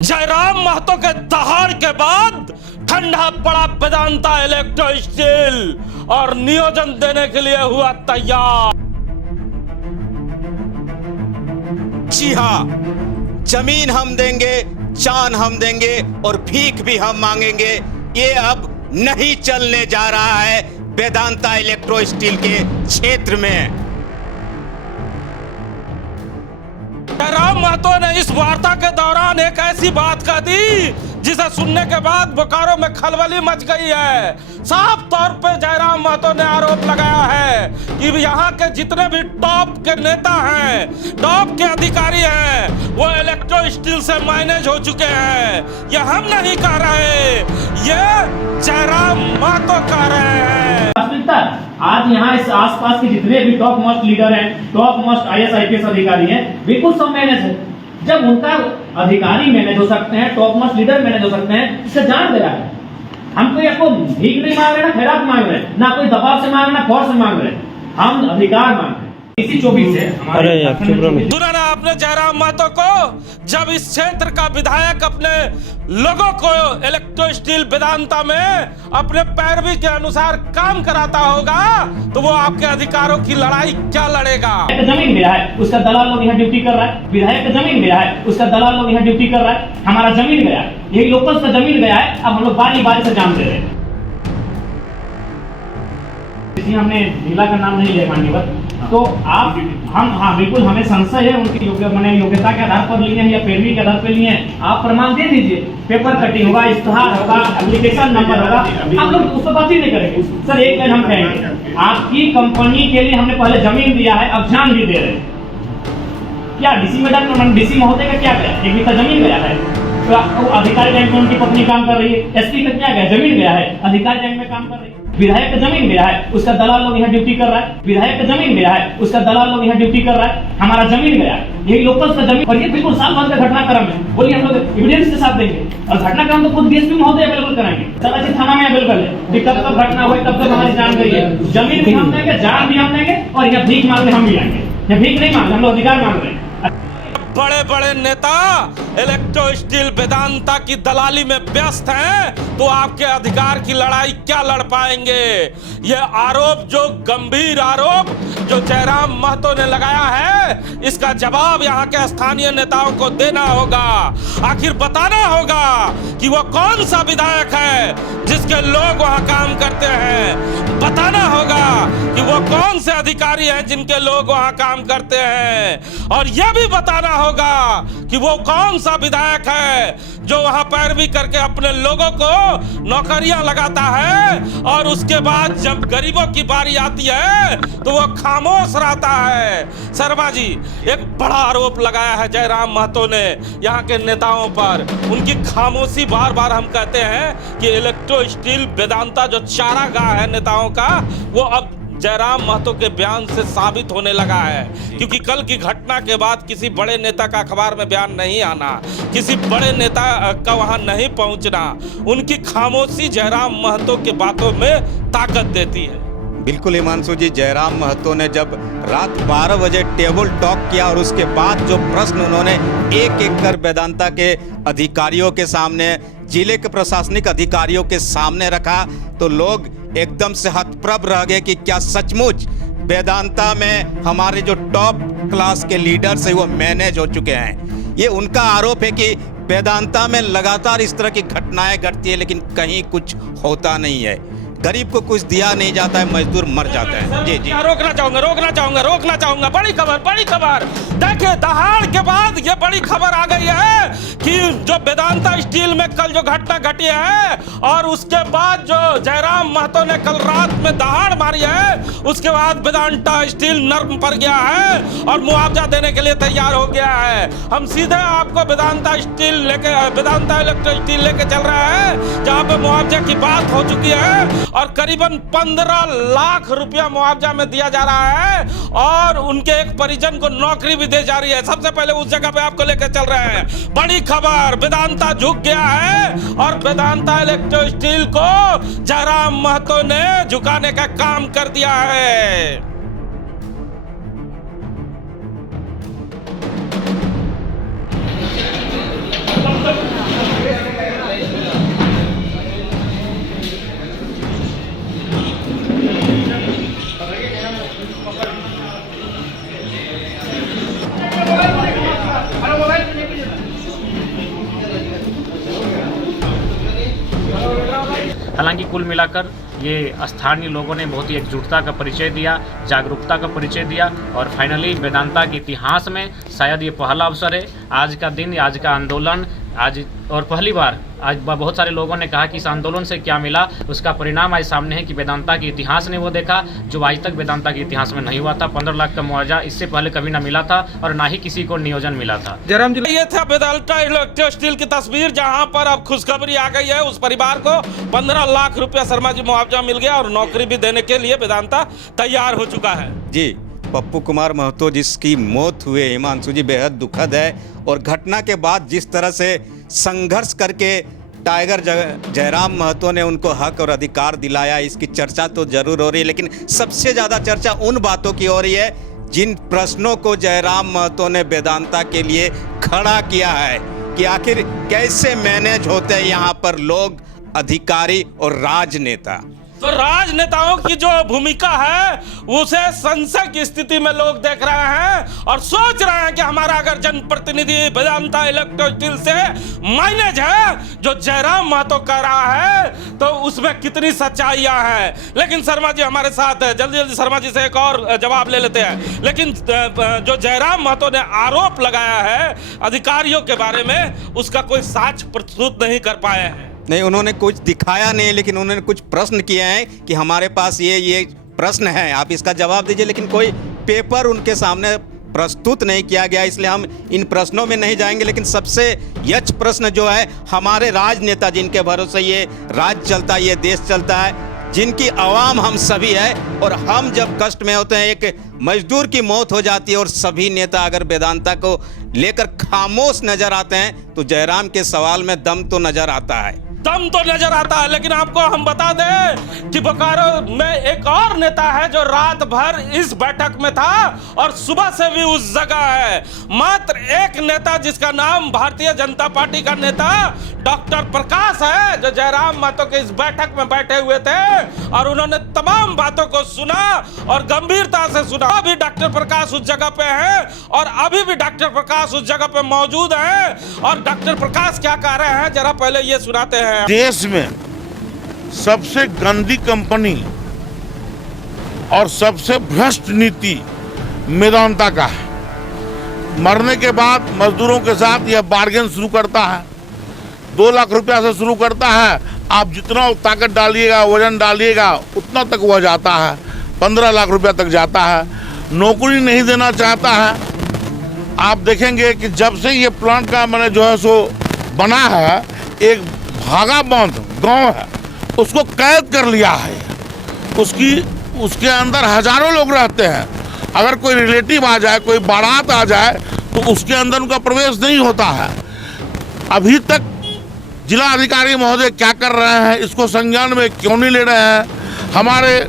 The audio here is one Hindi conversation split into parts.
जयराम महतो के दहाड़ के बाद ठंडा पड़ा वेदांता इलेक्ट्रो स्टील और नियोजन देने के लिए हुआ तैयार। जी हाँ, जमीन हम देंगे, चांद हम देंगे और भीख भी हम मांगेंगे। ये अब नहीं चलने जा रहा है वेदांता इलेक्ट्रो स्टील के क्षेत्र में। जयराम महतो ने इस वार्ता के दौरान एक ऐसी बात कह दी जिसे सुनने के बाद बोकारो में खलबली मच गई है। साफ तौर पे जयराम महतो ने आरोप लगाया है कि यहाँ के जितने भी टॉप के नेता हैं, टॉप के अधिकारी हैं, वो इलेक्ट्रो स्टील से मैनेज हो चुके हैं। ये हम नहीं कह रहे, ये जयराम महतो कह रहे हैं। आज यहाँ इस आसपास के जितने भी टॉप मोस्ट लीडर हैं, टॉप मोस्ट IAS IPS अधिकारी हैं, बिल्कुल सब मैनेज है। जब उनका अधिकारी मैनेज हो सकते हैं, टॉप मोस्ट लीडर मैनेज हो सकते हैं, इससे जान दे रहा है। हम कोई आपको भीख नहीं मांग रहे, ना खैरात मांग रहे, ना कोई दबाव से मांग रहे, ना फोर्स से मांग रहे, हम अधिकार मांग रहे। इसी 24 से सुना ना आपने जयराम महतो को, जब इस क्षेत्र का विधायक अपने लोगों को इलेक्ट्रो स्टील वेदांता में अपने पैरवी के अनुसार काम कराता होगा तो वो आपके अधिकारों की लड़ाई क्या लड़ेगा। जमीन मिला है, उसका दलाल लोग यहाँ ड्यूटी कर रहा है। विधायक का जमीन मिला है, उसका दलाल लोग यहाँ ड्यूटी कर रहा है। हमारा जमीन गया, यही लोकल का जमीन गया है। अब हम लोग बारी बारी से जान दे रहे हैं। हमने जिला का नाम नहीं लिया मान्यवर, तो आप हम हाँ बिल्कुल हमें संशय है उनकी योग्यता के आधार पर लिए हैं या पैरवी के आधार पर लिए हैं। आप प्रमाण दे दीजिए, पेपर कटिंग होगा, इश्तेहार होगा, एप्लीकेशन नंबर होगा, हम लोग उस पर बात ही नहीं करेंगे। सर एक लाइन हम कहेंगे, आपकी कंपनी के लिए हमने पहले जमीन दिया है, अब जान भी दे रहे हैं। क्या डीसी मैडम, डीसी महोदय का क्या गया, एक बिता जमीन गया है, तो अधिकारी रैंक में उनकी पत्नी काम कर रही है। एसपी का क्या गया, जमीन गया है, अधिकारी रैंक में काम कर रही है। विधायक का जमीन गया है, उसका दलाल लोग यहाँ ड्यूटी कर रहा है। विधायक का जमीन गया है, उसका दलाल लोग यहाँ ड्यूटी कर रहा है। हमारा जमीन गया, यही लोकल का जमीन, और ये बिल्कुल साल भर का घटनाक्रम है। बोलिए हम लोग एविडेंस के साथ देंगे, और घटनाक्रम तो खुद DSP महोदय अवेलेबल कराएंगे। सराची थाना में अवेलेबल है, कब तक घटना हुई कब तक हमारी जान गई है। जमीन भी हम देंगे, जान भी हम देंगे, और यहाँ भीख मांगने हम भी आएंगे। यहाँ भीख नहीं मांग, हम लोग अधिकार मांग रहे हैं। बड़े बड़े नेता इलेक्ट्रो स्टील वेदांता की दलाली में व्यस्त हैं तो आपके अधिकार की लड़ाई क्या लड़ पाएंगे। ये आरोप, जो गंभीर आरोप जो जयराम महतो ने लगाया है, इसका जवाब यहाँ के स्थानीय नेताओं को देना होगा। आखिर बताना होगा कि वो कौन सा विधायक है जिसके लोग वहां काम करते हैं। बताना होगा कि वो कौन से अधिकारी हैं जिनके लोग वहां काम करते हैं। और यह भी बताना होगा कि वो कौन सा विधायक है जो वहां पैरवी करके अपने लोगों को नौकरियां लगाता है और उसके बाद जब गरीबों की बारी आती है तो वो खामोश रहता है। शर्मा जी, एक बड़ा आरोप लगाया है जयराम महतो ने यहाँ के नेताओं पर। उनकी खामोशी, बार बार हम कहते हैं कि इलेक्ट्रो स्टील वेदांता जो चारागाह है नेताओं का, वो अब जयराम महतो के बयान से साबित होने लगा है। क्योंकि कल की घटना के बाद किसी बड़े नेता का अखबार में बयान नहीं आना, किसी बड़े नेता का वहां नहीं पहुंचना, उनकी खामोशी जयराम महतो के बातों में ताकत देती है। बिल्कुल हिमांशु जी, जयराम महतो ने जब रात 12 बजे टेबल टॉक किया और उसके बाद जो प्रश्न उन्होंने एक एक कर वेदांता के अधिकारियों के सामने, जिले के प्रशासनिक अधिकारियों के सामने रखा, तो लोग एकदम से हतप्रभ रह गए कि क्या सचमुच वेदांता में हमारे जो टॉप क्लास के लीडर्स हैं वो मैनेज हो चुके हैं। ये उनका आरोप है कि वेदांता में लगातार इस तरह की घटनाएं घटती है लेकिन कहीं कुछ होता नहीं है। गरीब को कुछ दिया नहीं जाता है, मजदूर मर जाता है। जी जी, रोकना चाहूंगा। बड़ी खबर देखिए, दहाड़ के बाद ये बड़ी खबर आ गई है कि जो वेदांता स्टील में कल जो घटना घटी है और उसके बाद जो जयराम महतो ने कल रात में दहाड़ मारी है, उसके बाद वेदांता स्टील नर्म पड़ गया है और मुआवजा देने के लिए तैयार हो गया है। हम सीधे आपको वेदांता इलेक्ट्रो स्टील लेके चल रहे हैं जहां पे मुआवजे की बात हो चुकी है और करीबन 15 लाख रुपया मुआवजा में दिया जा रहा है और उनके एक परिजन को नौकरी भी दे जा रही है। सबसे पहले उस जगह पे आपको लेकर चल रहे हैं। बड़ी खबर, वेदांता झुक गया है और वेदांता इलेक्ट्रो स्टील को जयराम महतो ने झुकाने का काम कर दिया है। हालांकि कुल मिलाकर ये स्थानीय लोगों ने बहुत ही एकजुटता का परिचय दिया, जागरूकता का परिचय दिया और फाइनली वेदांता के इतिहास में शायद ये पहला अवसर है। आज का दिन, आज का आंदोलन, आज और पहली बार आज बहुत सारे लोगों ने कहा कि इस आंदोलन से क्या मिला, उसका परिणाम आज सामने है कि वेदांता के इतिहास ने वो देखा जो आज तक वेदांता के इतिहास में नहीं हुआ था। 15 लाख का मुआवजा इससे पहले कभी ना मिला था और ना ही किसी को नियोजन मिला था। जयराम जी, ये था वेदांता इलेक्ट्रो स्टील की तस्वीर, जहां पर अब खुशखबरी आ गई है। उस परिवार को 15 लाख रुपया शर्मा जी मुआवजा मिल गया और नौकरी भी देने के लिए वेदांता तैयार हो चुका है। जी, पप्पू कुमार महतो जिसकी मौत हुई हिमांशु जी, बेहद दुखद है। और घटना के बाद जिस तरह से संघर्ष करके टाइगर जयराम महतो ने उनको हक और अधिकार दिलाया, इसकी चर्चा तो जरूर हो रही है, लेकिन सबसे ज़्यादा चर्चा उन बातों की हो रही है जिन प्रश्नों को जयराम महतो ने वेदांता के लिए खड़ा किया है कि आखिर कैसे मैनेज होते हैं यहाँ पर लोग, अधिकारी और राजनेता। तो राजनेताओं की जो भूमिका है उसे संशय की स्थिति में लोग देख रहे हैं और सोच रहे हैं कि हमारा अगर जनप्रतिनिधि वेदांता इलेक्ट्रो स्टील से मैनेज है जो जयराम महतो कर रहा है तो उसमें कितनी सच्चाइयां हैं। लेकिन शर्मा जी हमारे साथ है, जल्दी जल्दी शर्मा जी से एक और जवाब ले लेते हैं। लेकिन जो जयराम महतो ने आरोप लगाया है अधिकारियों के बारे में, उसका कोई साक्ष्य प्रस्तुत नहीं कर पाए हैं। नहीं, उन्होंने कुछ दिखाया नहीं, लेकिन उन्होंने कुछ प्रश्न किए हैं कि हमारे पास ये प्रश्न है, आप इसका जवाब दीजिए, लेकिन कोई पेपर उनके सामने प्रस्तुत नहीं किया गया, इसलिए हम इन प्रश्नों में नहीं जाएंगे। लेकिन सबसे यक्ष प्रश्न जो है, हमारे राजनेता जिनके भरोसे ये राज्य चलता है, ये देश चलता है, जिनकी आवाम हम सभी है, और हम जब कष्ट में होते हैं, एक मजदूर की मौत हो जाती है और सभी नेता अगर वेदांता को लेकर खामोश नजर आते हैं तो जयराम के सवाल में दम तो नजर आता है। दम तो नजर आता है, लेकिन आपको हम बता दें कि बोकारो में एक और नेता है जो रात भर इस बैठक में था और सुबह से भी उस जगह है। मात्र एक नेता जिसका नाम भारतीय जनता पार्टी का नेता डॉक्टर प्रकाश है, जो जयराम महतो के इस बैठक में बैठे हुए थे और उन्होंने तमाम बातों को सुना और गंभीरता से सुना। अभी डॉक्टर प्रकाश उस जगह पे हैं और अभी भी डॉक्टर प्रकाश उस जगह पे मौजूद हैं। और डॉक्टर प्रकाश क्या कह रहे हैं, जरा पहले ये सुनाते हैं। देश में सबसे गंदी कंपनी और सबसे भ्रष्ट नीति वेदांता का है। मरने के बाद मजदूरों के साथ यह बार्गेन शुरू करता है, 2 लाख रुपया से शुरू करता है। आप जितना ताकत डालिएगा, वजन डालिएगा, उतना तक वह जाता है, 15 लाख रुपया तक जाता है। नौकरी नहीं देना चाहता है। आप देखेंगे कि जब से ये प्लांट का मैंने जो है सो बना है, एक भागा बांध गांव है, उसको कैद कर लिया है। उसके अंदर हजारों लोग रहते हैं। अगर कोई रिलेटिव आ जाए, कोई बारात आ जाए, तो उसके अंदर उनका प्रवेश नहीं होता है। अभी तक जिला अधिकारी महोदय क्या कर रहे हैं, इसको संज्ञान में क्यों नहीं ले रहे हैं। हमारे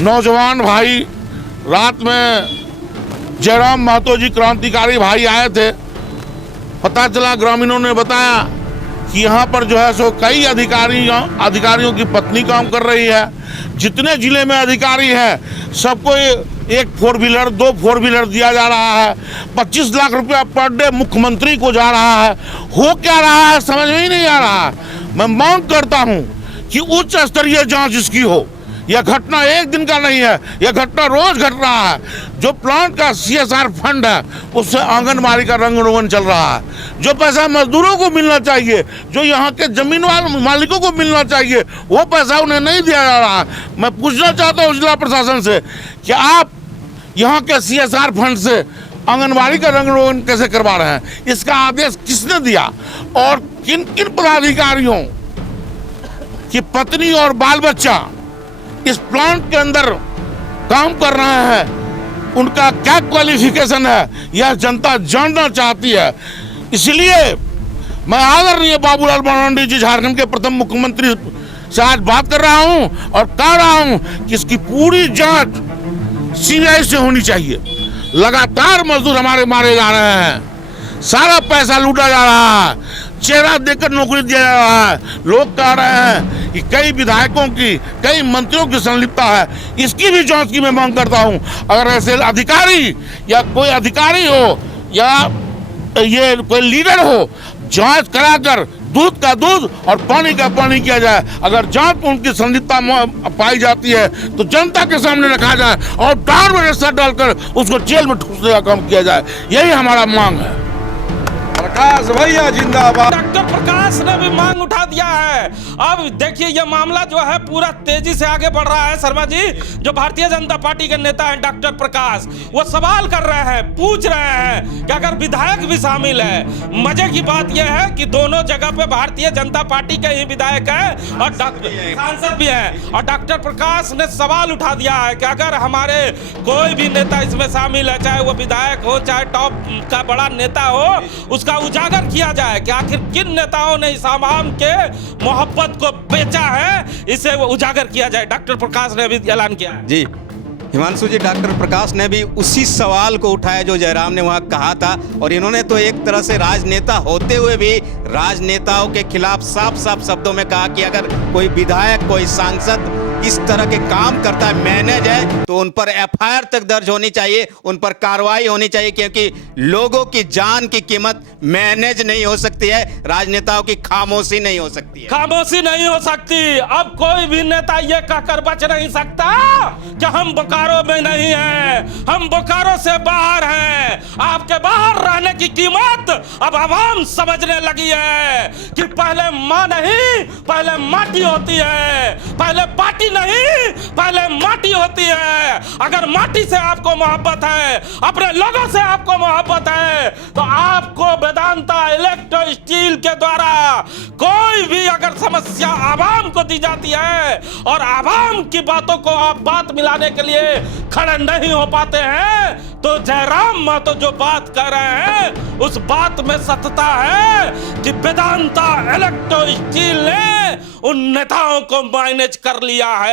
नौजवान भाई रात में जयराम महतो जी क्रांतिकारी भाई आए थे, पता चला ग्रामीणों ने बताया कि यहाँ पर जो है सो कई अधिकारियों की पत्नी काम कर रही है। जितने जिले में अधिकारी हैं सबको एक 4 व्हीलर 2 4 व्हीलर दिया जा रहा है। 25 लाख रुपया पर डे मुख्यमंत्री को जा रहा है। हो क्या रहा है समझ में ही नहीं आ रहा है। मैं मांग करता हूँ कि उच्च स्तरीय जांच इसकी हो। यह घटना एक दिन का नहीं है, यह घटना रोज घट रहा है। जो प्लांट का CSR फंड है उससे आंगनबाड़ी का रंग रोगन चल रहा है। जो पैसा मजदूरों को मिलना चाहिए, जो यहाँ के जमीन मालिकों को मिलना चाहिए, वो पैसा उन्हें नहीं दिया जा रहा है। मैं पूछना चाहता हूँ जिला प्रशासन से कि आप यहाँ के CSR फंड से आंगनबाड़ी का रंग रोगन कैसे करवा रहे हैं, इसका आदेश किसने दिया और किन किन पदाधिकारियों की पत्नी और बाल बच्चा इस प्लांट के अंदर काम कर रहे हैं, उनका क्या क्वालिफिकेशन है, यह जनता जानना चाहती है। इसलिए मैं आदरणीय बाबूलाल मरांडी जी, झारखंड के प्रथम मुख्यमंत्री से आज बात कर रहा हूं और कह रहा हूं कि इसकी पूरी जांच CBI से होनी चाहिए। लगातार मजदूर हमारे मारे जा रहे हैं, सारा पैसा लूटा जा रहा है, चेहरा देकर नौकरी दिया जा रहा है। लोग कह रहे हैं कि कई विधायकों की, कई मंत्रियों की संलिप्तता है। इसकी भी जांच की मैं मांग करता हूं। अगर ऐसे अधिकारी या कोई अधिकारी हो या ये कोई लीडर हो, जांच कराकर दूध का दूध और पानी का पानी किया जाए। अगर जांच में उनकी संदिग्धता पाई जाती है तो जनता के सामने रखा जाए और डांड में रस्सा डालकर उसको जेल में ठूसने का काम किया जाए। यही हमारा मांग है। प्रकाश भैया जिंदाबाद। डॉक्टर प्रकाश ने भी मांग उठा दिया है। अब देखिए ये मामला जो है पूरा तेजी से आगे बढ़ रहा है। शर्मा जी, जो भारतीय जनता पार्टी के नेता हैं डॉक्टर प्रकाश, वो सवाल कर रहे हैं, पूछ रहे हैं कि अगर विधायक भी शामिल है। मजे की बात यह है कि दोनों जगह पे भारतीय जनता पार्टी के ही विधायक हैं और सांसद भी हैं। और डॉक्टर प्रकाश ने सवाल उठा दिया है कि अगर हमारे कोई भी नेता इसमें शामिल है, चाहे वो विधायक हो चाहे टॉप का बड़ा नेता हो, उसका उजागर किया जाए कि आखिर किन नेताओं ने इस आवाम के मोहब्बत को बेचा है, इसे वो उजागर किया जाए। डॉक्टर प्रकाश ने भी ऐलान किया है। जी हिमांशु जी, डॉक्टर प्रकाश ने भी उसी सवाल को उठाया जो जयराम ने वहां कहा था, और इन्होंने तो एक तरह से राजनेता होते हुए भी राजनेताओं के खिलाफ साफ साफ शब्दों में कहा कि अगर कोई विधायक कोई सांसद इस तरह के काम करता है, मैनेज है, तो उन पर एफआईआर तक दर्ज होनी चाहिए, उन पर कार्रवाई होनी चाहिए, क्योंकि लोगों की जान की कीमत मैनेज नहीं हो सकती है, राजनेताओं की खामोशी नहीं हो सकती है। खामोशी नहीं हो सकती। अब कोई भी नेता ये कहकर बच नहीं सकता कि हम बोकारो में नहीं हैं, हम बोकारो से बाहर हैं। आपके बाहर रहने की कीमत अब आवाम समझने लगी है कि पहले मां नहीं, पहले माटी होती है, पहले पार्टी नहीं, पहले माटी होती है। अगर माटी से आपको मोहब्बत है, अपने लोगों से आपको मोहब्बत है, तो आपको वेदांता इलेक्ट्रो स्टील के द्वारा कोई भी अगर समस्या आवाम को दी जाती है और आवाम की बातों को आप बात मिलाने के लिए खड़े नहीं हो पाते हैं, तो जयराम महतो जो बात कर रहे हैं उस बात में सत्यता है कि वेदांता इलेक्ट्रो स्टील ने उन नेताओं को मैनेज कर लिया है।